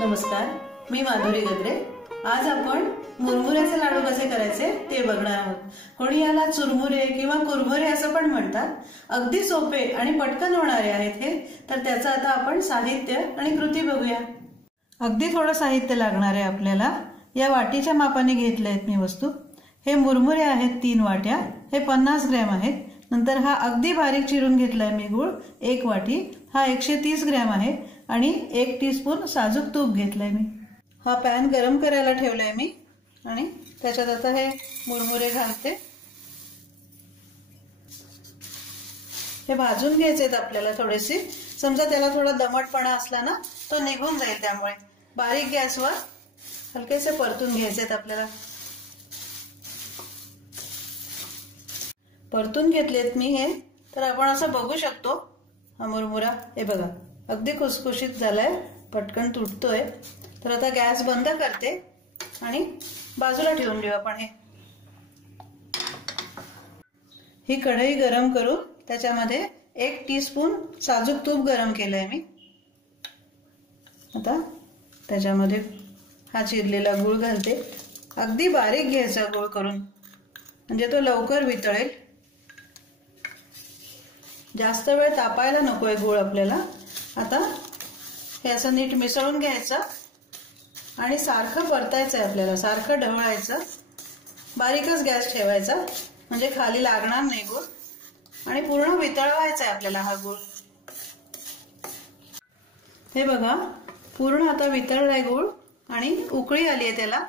नमस्कार, मी माधुरी गद्रे। आज आपण मुरमुऱ्याचे लाडू कसे करायचे ते बघणार आहोत। कोणी याला चुरमुरे किंवा कुरमुरे असं पण म्हणतात। अगदी सोपे आणि पटकन होणारे आहेत हे। तर त्याचं आता आपण साहित्य आणि कृती बघूया। अगदी थोडं साहित्य लागणार आहे आपल्याला। या वाटीच्या मापाने घेतले आहेत मी वस्तू। हे मुरमुरे आहेत 3 वाट्या, हे 50 ग्रॅम आहेत। नंतर हा अगदी बारीक चिरून घेतलाय मी गूळ 1 वाटी, हा 130 ग्रॅम आहे। आणि 1 टीस्पून साजूक तूप घेतलंय मी। हा पॅन गरम करायला ठेवलाय मी आणि त्याच्यात आता हे मुरमुरे घालते। हे भाजून घ्यायचेत आपल्याला थोडेसे। समजा त्याला थोडा दमटपणा असला ना तो निघून जाईल, त्यामुळे बारीक गॅसवर हलकेसे परतून घ्यायचेत आपल्याला। परतून घेतलेत मी हे। तर आपण असं बघू शकतो हा मुरमुरा, हे बघा अगदी खुसखुशीत झालाय, पटकन तुटतोय। तर आता गॅस बंद करते आणि बाजूला ठेवून देऊ आपण। ही कढई गरम करून त्याच्यामध्ये 1 टीस्पून साजूक तूप गरम केलंय मी। आता त्याच्यामध्ये हा चिरलेला गूळ घालते। अगदी बारीक घ्यायचा गूळ करून, म्हणजे तो लवकर वितळेल। जास्त वेळ तापायला नकोय गूळ आपल्याला। आता हे असं नीट मिसळून घ्यायचं आणि सारखं परतायचं आहे आपल्याला, सारखं ढवळायचं। बारीकच गॅस ठेवायचा म्हणजे खाली लागणार नाही गूळ, आणि पूर्ण वितळवायचा आहे आपल्याला हा गूळ। हे बघा पूर्ण आता वितळलाय गूळ आणि उकळी आली आहे त्याला।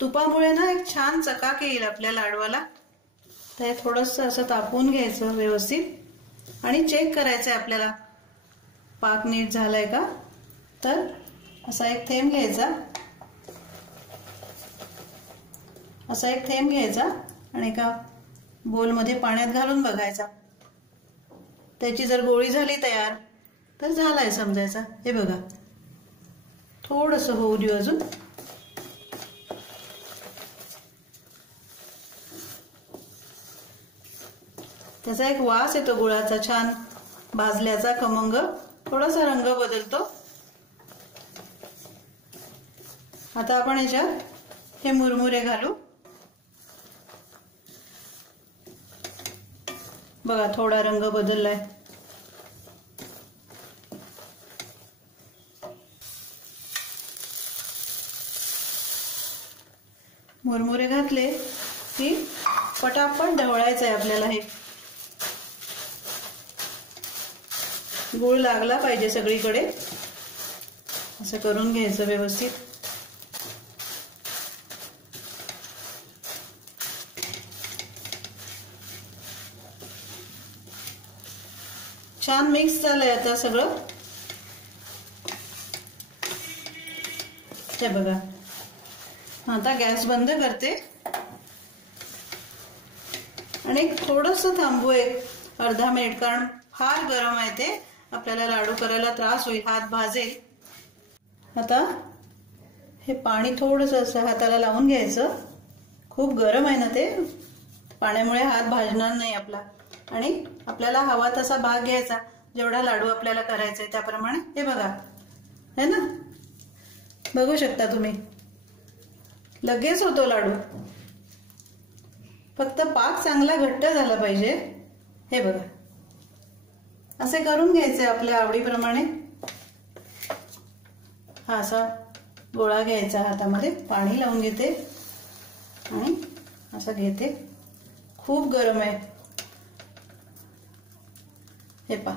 तुपामुळे ना एक छान चकाक येईल आपल्या लाडवाला। तर हे थोडंसं असं तापवून घ्यायचं व्यवस्थित आणि चेक करायचं आहे आपल्याला पाक नीट झालाय का। तर असा एक थेंब घ्यायचा, असा एक थेंब घ्यायचा आणि एका बोलमध्ये पाण्यात घालून बघायचा। त्याची जर गोळी झाली तयार तर झालाय समजायचा। हे बघा थोडंसं होऊ देऊ अजून। त्याचा एक वास येतो गुळाचा छान भाजल्याचा, खमंग। थोडासा रंग बदलतो। आता आपण याच्यात हे मुरमुरे घालू। बघा थोडा रंग बदललाय। मुरमुरे घातले की पटापट ढवळायचं आहे आपल्याला। हे गूळ लागला पाहिजे सगळीकडे, असं करून घ्यायचं व्यवस्थित। छान मिक्स झालंय आता सगळं। हे बघा आता गॅस बंद करते आणि थोडंसं थांबू, एक अर्धा मिनिट, कारण फार गरम आहे ते। आपल्याला लाडू करायला त्रास होईल, हात भाजेल। आता हे पाणी थोडंसं असं हाताला लावून घ्यायचं। खूप गरम आहे ना ते, पाण्यामुळे हात भाजणार नाही आपला। आणि आपल्याला हवा तसा भाग घ्यायचा, जेवढा लाडू आपल्याला करायचा आहे त्याप्रमाणे। हे बघा है ना, बघू शकता तुम्ही, लगेच होतो लाडू। फक्त पाक चांगला घट्ट झाला पाहिजे। हे बघा असे करून घ्यायचे आपल्या आवडीप्रमाणे। हा असा गोळा घ्यायचा हातामध्ये, पाणी लावून घेते आणि असं घेते। खूप गरम आहे हे पा,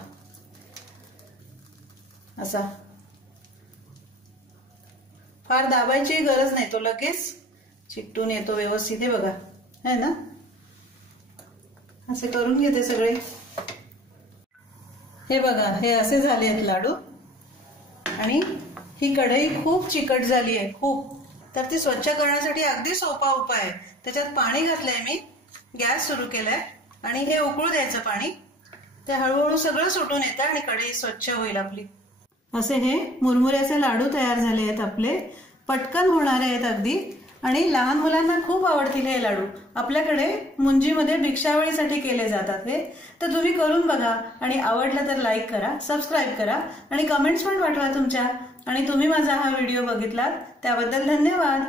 असा फार दाबायची गरज नाही, तो लगेच चिकटून येतो व्यवस्थित। हे बघा है ना, असे करून घेते सगळे। हे बघा हे असे झाले आहेत लाडू। आणि ही कढई खूप चिकट झाली आहे खूप, तर ती स्वच्छ करण्यासाठी अगदी सोपा उपाय आहे। त्याच्यात पाणी घातलंय मी, गॅस सुरू केलाय आणि हे उकळू द्यायचं पाणी। ते हळूहळू सगळं सुटून येतं आणि कढई स्वच्छ होईल आपली। असे हे मुरमुऱ्याचे लाडू तयार झाले आहेत आपले। पटकन होणारे आहेत अगदी, आणि लहान मुलांना खूप आवडतील हे लाडू। आपल्याकडे मुंजीमध्ये भिक्षावळीसाठी केले जातात हे, तर तुम्ही करून बघा आणि आवडलं तर लाईक करा, सबस्क्राईब करा आणि कमेंट्स पण पाठवा तुमच्या। आणि तुम्ही माझा हा व्हिडिओ बघितलात त्याबद्दल धन्यवाद।